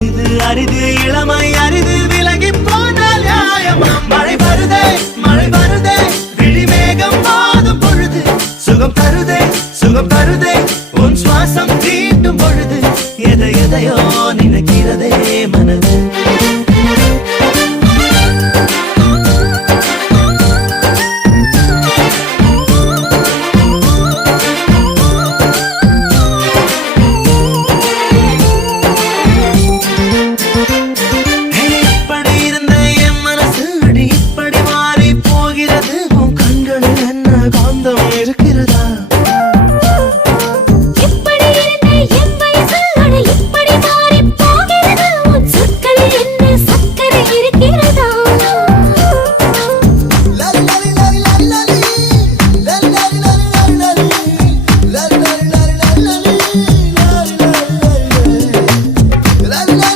அரிது இளமை அரிது விலகி போனால் நியாயமா மழை வருதே விழிமேகம் வாதும் பொழுது சுகம் தருதே உன் சுவாசம் தீண்டும் பொழுது எதையோ நினைக்கிறதே மனது